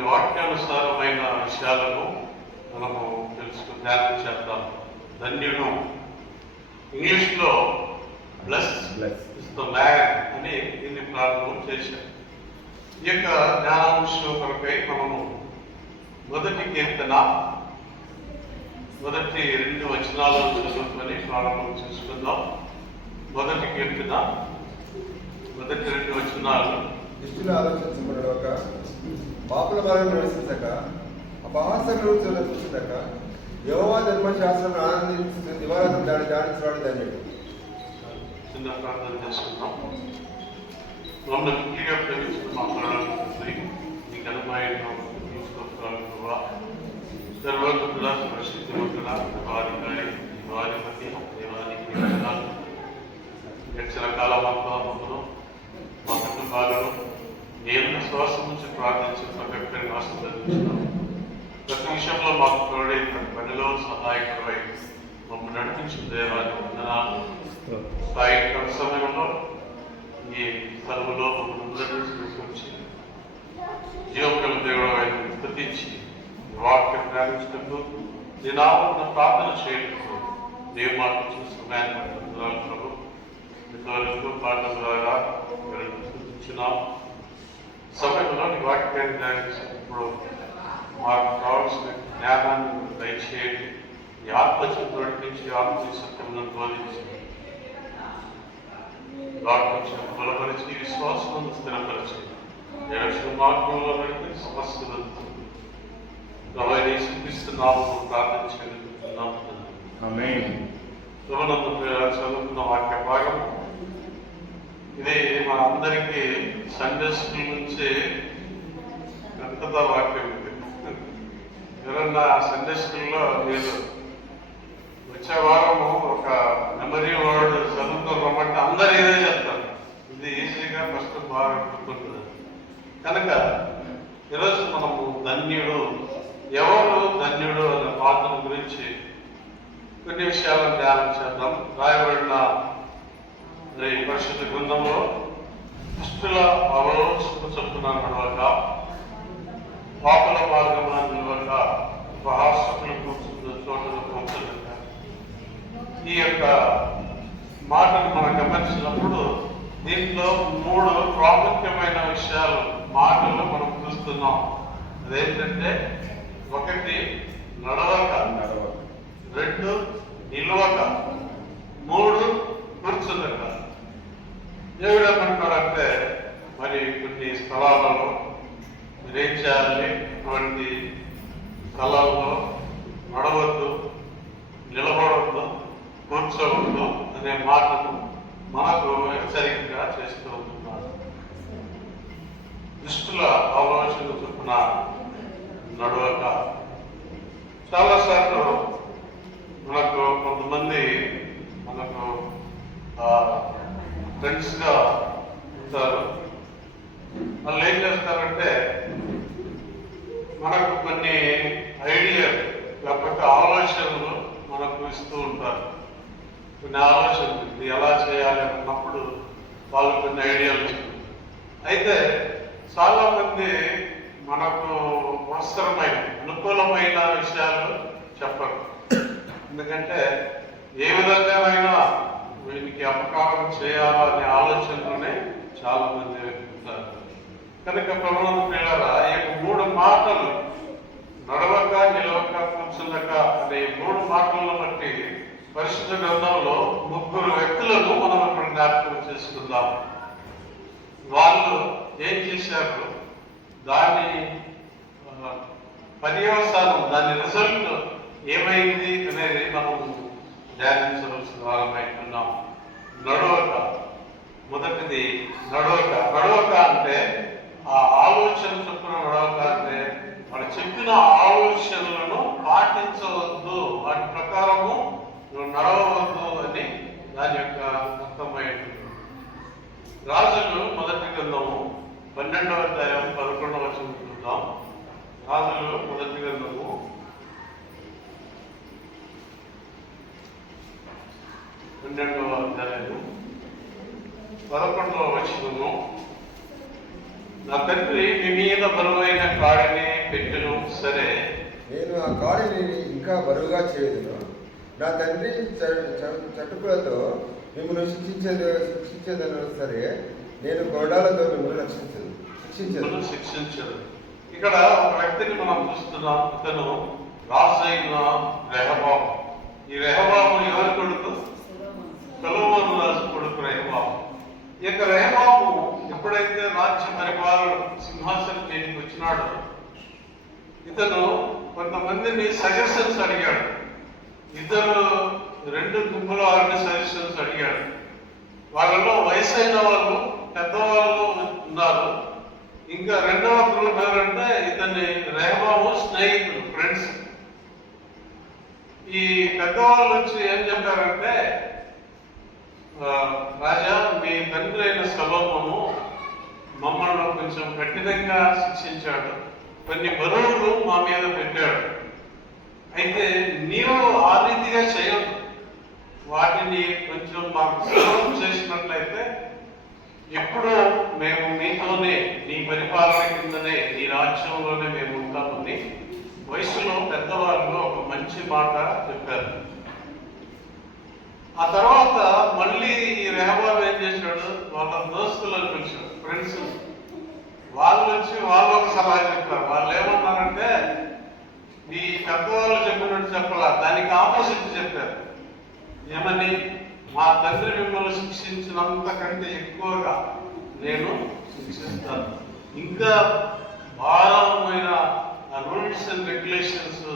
కొన్ని వాక్యానుసారమైన విషయాలను మనము ధ్యానం చేద్దాం. ధన్యుడు ఇంగ్లీష్లో బ్లెస్ ఇస్ ద మ్యాన్ అని దీన్ని ప్రారంభం చేశారు. ఈ యొక్క జ్ఞానాంశం కొరకై మనము మొదటి కీర్తన మొదటి 2 వచనాలను చదువుకొని ప్రారంభం చేసుకుందాం. మొదటి కీర్తన మొదటి 2 వచనాలు. దుష్టులు ఆలోచించబడక, పాపుల బాలను నివసించక, అపహాసకులు చూడక, యెహోవా ధర్మశాస్త్రం ఆనందించు దివారాత్రం ధ్యానించడానికి ధన్యుడు. చిన్న ప్రార్థన చేసుకుందాం. మమ్మల్ని ముఖ్యంగా ప్రేమించిన మాట్లాడాలి ఈ ఘనమైన తీసుకోవాలి. సర్వోన్నతుల పరిశుద్ధుల వారి దేవానికి గడిచిన కాలమంతా మమ్మల్ని మా కుటుంబాలను నేను శ్వాసం నుంచి ప్రార్థించి ప్రకటన ఆశీర్వదించున్నాం. ప్రతి విషయంలో మాకు తోడే ప్రతి పనిలో సహాయకరమై మమ్మల్ని నడిపించిన దేవాన్ని వందనాలు. సాయంకాల సమయంలో ఈ స్థలంలో మమ్మల్ని అందరినీ తీసుకొచ్చి జీవకల దేవుడు ఆయన స్తుతించి వాక్యం ధ్యానించినట్టు నినామన్న ప్రార్థన చేయటకు దేవు మాకు ఇచ్చిన సమయాన్ని వందనాలు ప్రభు. ఇంతవరకు పాఠం ద్వారా స్తుతించిన సమయంలో నీ వాక్యాన్ని ధ్యానించినప్పుడు మాకు కావాల్సిన జ్ఞానాన్ని దయచేయండి. ఈ ఆత్మచం నడిపించి ఆత్మీయ సత్యంలో బోధించి వాక్యం బలపరిచి విశ్వాసం స్థిరపరిచి నిరక్షణ మార్గంలో నడిపి సమస్యలు సిద్ధిస్తున్నాము ప్రార్థించుకుంటున్నాం. చదువుతున్న వాక్య భాగం ఇది మన అందరికీ సండే స్కూల్ నుంచి గంటత వాక్యం ఉంది. ఎవరన్నా సండే స్కూల్లో మీరు వచ్చే వారము ఒక మెమరీ వర్డ్ చదువుతున్నామంటే అందరు ఏదో చెప్తారు. ఇది ఈజీగా ఫస్ట్ బాగా గుర్తుంటుంది. కనుక ఈరోజు మనము ధన్యుడు, ఎవరు ధన్యుడు అనే పాత్ర గురించి కొన్ని విషయాలను ధ్యానం చేద్దాం. రాయబడిన పరిశుద్ధ గ్రంథంలో దుష్టుల ఆలోచన చొప్పున నడవక, పాపల మార్గమున నిలవక, ఉపహాసకులు కూర్చున్న చోటను కూర్చున్నక. ఈ యొక్క మాటను మనం గమనించినప్పుడు దీంట్లో 3 ప్రాముఖ్యమైన విషయాలు మాటలు మనం చూస్తున్నాం. అదేంటంటే 1 నడవక, 2 నిలవక, 3 కూర్చున్నక. దేవుడు ఏమంటారంటే మరి కొన్ని స్థలాలలో మీరేం చేయాలి, అటువంటి స్థలాల్లో నడవద్దు, నిలబడవద్దు, కూర్చోవద్దు అనే మాటను మనకు హెచ్చరికగా చేస్తూ ఉంటున్నారు. దుష్టుల ఆలోచన చొప్పున నడవక. చాలాసార్లు మనకు కొంతమంది మనకు ఫ్రెండ్స్గా ఉంటారు. వాళ్ళు ఏం చేస్తారంటే మనకు కొన్ని ఐడియాలు లేకపోతే ఆలోచనలు మనకు ఇస్తూ ఉంటారు. కొన్ని ఆలోచనలు ఇది ఎలా చేయాలి అన్నప్పుడు వాళ్ళు కొన్ని ఐడియాలు ఇస్తారు. అయితే చాలామంది మనకు అవసరమైన అనుకూలమైన విషయాలు చెప్పరు. ఎందుకంటే ఏ విధంగానైనా వీరికి అపకారం చేయాలా అనే ఆలోచనలోనే చాలా మంది ఉంటారు. కనుక ప్రభువును ప్రియులారా, ఈ 3 మాటలు నడవక, నిలవక, కూర్చున్నక అనే 3 మాటలను బట్టి పరిశుద్ధ గ్రంథంలో 3 వ్యక్తులను మనం ఇప్పుడు జ్ఞాపకం చేసుకుందాం. వాళ్ళు ఏం చేశారు, దాని పర్యవసానం, దాని రిజల్ట్ ఏమైంది అనేది మనం ధ్యానించవలసిన వారమైతున్నాం. నడవక. మొదటిది నడవక. నడవక అంటే ఆ ఆలోచన చొప్పున నడవక అంటే వాడు చెప్పిన ఆలోచనలను పాటించవద్దు, వాటి ప్రకారము నువ్వు నడవవద్దు అని దాని యొక్క అర్థమైంది. రాజులు మొదటి గ్రంథము 12వ అధ్యాయం 11వ వచనం చూద్దాం. రాజులు మొదటి గ్రంథము 12వ అధ్యాయము 11వ వచనము. నా తండ్రి మీ మీద బరువైన కాడిని పెట్టెను సరే, నేను ఆ కాడిని ఇంకా బరువుగా చేయదును. నా తండ్రి చటుకులతో మిమ్మల్ని శిక్షించేదను సరే, నేను గొడ్డాలతో మిమ్మల్ని శిక్షించదు. ఇక్కడ ఒక వ్యక్తిని మనం చూస్తున్నాం. ఇతను రాజు అయిన రెహబాము. ఈ రెహబాము ఎవరి కొడుకు? సొలొమోను రాజు కొడుకు రెహబాము. ఈ యొక్క రెహబాము ఎప్పుడైతే రాజ్య పరిపాలన సింహాసనం చేతికి వచ్చినాడో, ఇతను కొంతమందిని సజెషన్స్ అడిగాడు. రెండు గుంపుల వారిని సజెషన్స్ అడిగాడు. వాళ్ళలో వయసైన వాళ్ళు, పెద్దవాళ్ళు ఉన్నారు. ఇంకా రెండవ గ్రూప్ ఎవరంటే ఇతన్ని రెహబాము స్నేహితులు, ఫ్రెండ్స్. ఈ పెద్దవాళ్ళు వచ్చి ఏం చెప్పారంటే, రాజా, మీ తండ్రి అయిన సొలొమోను మమ్మల్ని కొంచెం కఠినంగా శిక్షించాడు, కొన్ని బరువులు మా మీద పెట్టాడు. అయితే నీవు ఆ రీతిగా చేయొద్దు. వాటిని కొంచెం మాకు సులభం చేసినట్లయితే ఎప్పుడూ మేము మీతోనే, నీ పరిపాలన కిందనే, నీ రాజ్యంలోనే మేము ఉంటామని వయసులో పెద్దవాళ్ళు ఒక మంచి మాట చెప్పారు. ఆ తర్వాత మళ్ళీ ఈ రెహబాము ఏం చేశాడు, వాళ్ళ దోస్తులను పిలిచాడు, ఫ్రెండ్స్. వాళ్ళు వచ్చి వాళ్ళు ఒక సలహా చెప్పారు. వాళ్ళు ఏమన్నారంటే, ఈ పెద్దవాళ్ళు చెప్పినట్టు చెప్పాల, దానికి ఆపోజిట్ చెప్పారు. ఏమని? మా తండ్రి మిమ్మల్ని శిక్షించినంతకంటే ఎక్కువగా నేను శిక్షిస్తాను, ఇంకా భారమైన రూల్స్ అండ్ రెగ్యులేషన్స్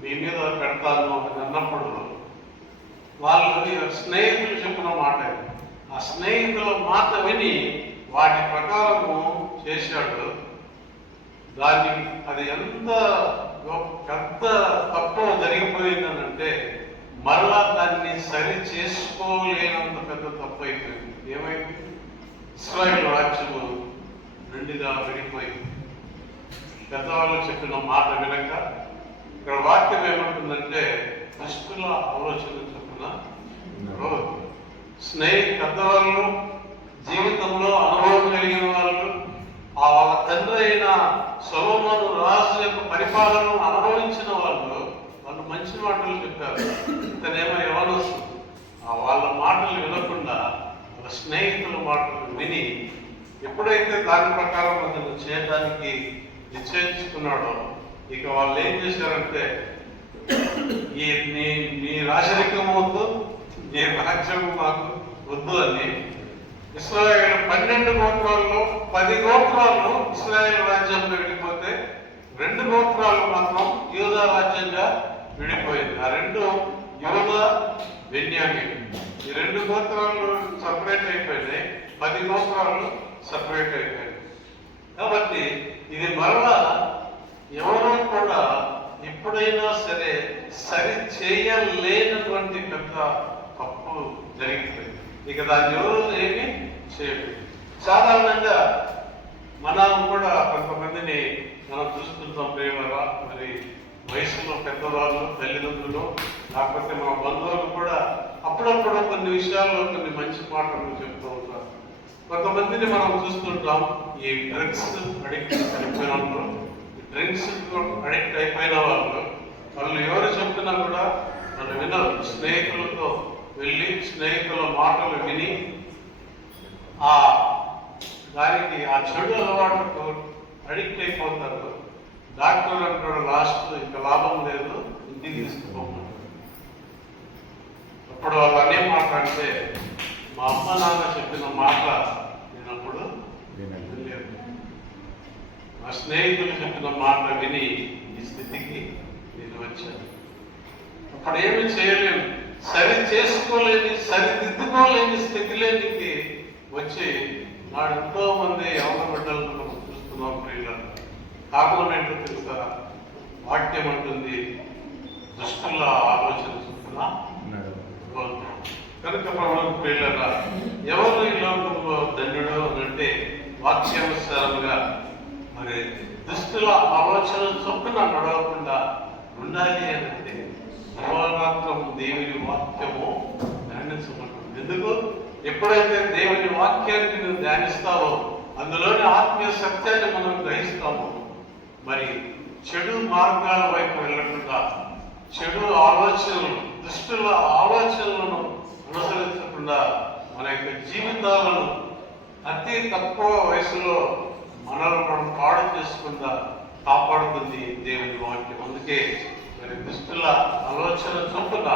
మీ మీద పెడతాను అని అన్నప్పుడు వాళ్ళు స్నేహితులు చెప్పిన మాట, ఆ స్నేహితుల మాట విని వాటి ప్రకారము చేశాడు. దానికి అది ఎంత పెద్ద తప్పు జరిగిపోయిందనంటే, మరలా దాన్ని సరి చేసుకోలేనంత పెద్ద తప్పు అయిపోయింది. ఏమైంది? ఇశ్రాయేలు రాజ్యము రెండుగా విడిపోయింది. పెద్దవాళ్ళు చెప్పిన మాట వినక. ఇక్కడ వాక్యం ఏమంటుందంటే, దుష్టుల ఆలోచన చొప్పున పెద్దవాళ్ళు, జీవితంలో అనుభవం కలిగిన వాళ్ళు, ఆ వాళ్ళ తండ్రి అయిన సొలొమోను రాజు యొక్క పరిపాలనను అనుభవించిన వాళ్ళు మంచి మాటలు చెప్పారు. ఇతనేమో యవనస్తుడు. వాళ్ళ మాటలు వినకుండా వాళ్ళ స్నేహితుల మాటలు విని ఎప్పుడైతే దాని ప్రకారం అతను చేయడానికి నిశ్చయించుకున్నాడో, ఇక వాళ్ళు ఏం చేశారంటే, నీ రాజరికం వద్దు, నీ రాజ్యం మాకు వద్దు అని ఇశ్రాయేలు 12 గోత్రాల్లో 10 గోత్రాలు ఇశ్రాయేల్ రాజ్యంలో విడిపోతే 2 గోత్రాలు మాత్రం యూదా రాజ్యంగా విడిపోయింది. ఆ 2 యూదా, బెన్యామీను. ఈ 2 గోత్రాలు సపరేట్ అయిపోయినాయి, 10 గోత్రాలు సపరేట్ అయిపోయాయి. కాబట్టి ఇది మరలా ఎవరో కూడా ఎప్పుడైనా సరే సరి చేయలేనటువంటి పెద్ద తప్పు జరిగిపోయింది. ఇక దాన్ని ఎవరు ఏమి చేయలేదు. సాధారణంగా మనం కూడా కొంతమందిని మనం చూస్తుంటాం ప్రేమగా. మరి వయసులో పెద్దవాళ్ళు, తల్లిదండ్రులు, లేకపోతే మా బంధువులు కూడా అప్పుడప్పుడు కొన్ని విషయాల్లో కొన్ని మంచి మాటలు చెప్తూ ఉంటారు. కొంతమందిని మనం చూస్తుంటాం, ఈ డ్రగ్స్ అడిక్ట్ అయిపోయిన వాళ్ళు, డ్రింక్స్ అడిక్ట్ అయిపోయిన వాళ్ళు ఎవరు చెప్పినా కూడా వాళ్ళు వినరు. స్నేహితులతో వెళ్ళి స్నేహితుల మాటలు విని దానికి ఆ చెడు అలవాటుకు అడిక్ట్ అయిపోతారు. డాక్టర్ అంటాడు లాస్ట్, ఇంకా లాభం లేదు, ఇంటికి తీసుకుపోమంటారు. అప్పుడు వాళ్ళు అనే మాట అంటే, మా అమ్మ నాన్న చెప్పిన మాట నేనప్పుడు వినలేదు, మా స్నేహితులు చెప్పిన మాట విని ఈ స్థితికి నేను వచ్చాను. అప్పుడు ఏమి చేయలేము, సరి చేసుకోలేని, సరిదిద్దుకోలేని స్థితిలోనికి వచ్చి నాడు ఎంతో మంది యవన బిడ్డలను మనం చూస్తున్నాం. ప్రియులను కారణం ఏంటో తెలుసా? వాక్యం అంటుంది, దుష్టుల ఆలోచన చొప్పున కనుక ప్రభువు ప్రియులరా, ఎవరు ఈ లోకంలో ధన్యుడు అంటే వాక్యానుసారంగా మరి దుష్టుల ఆలోచన చొప్పున నడవకుండా ఉండాలి అని అంటే దివారాత్రం దేవుని వాక్యము ధ్యానించబడుతుంది. ఎందుకు? ఎప్పుడైతే దేవుని వాక్యాన్ని నువ్వు ధ్యానిస్తావో, అందులోని ఆత్మీయ సత్యాన్ని మనం గ్రహిస్తామో, మరి చెడు మార్గాల వైపు వెళ్ళకుండా, చెడు ఆలోచనలు, దుష్టుల ఆలోచనలను అనుసరించకుండా మన యొక్క జీవితాలను అతి తక్కువ వయసులో మనల్ని మనం పాడు చేసుకుండా కాపాడుతుంది దేవుని వాక్యం. అందుకే మరి దుష్టుల ఆలోచన చొప్పున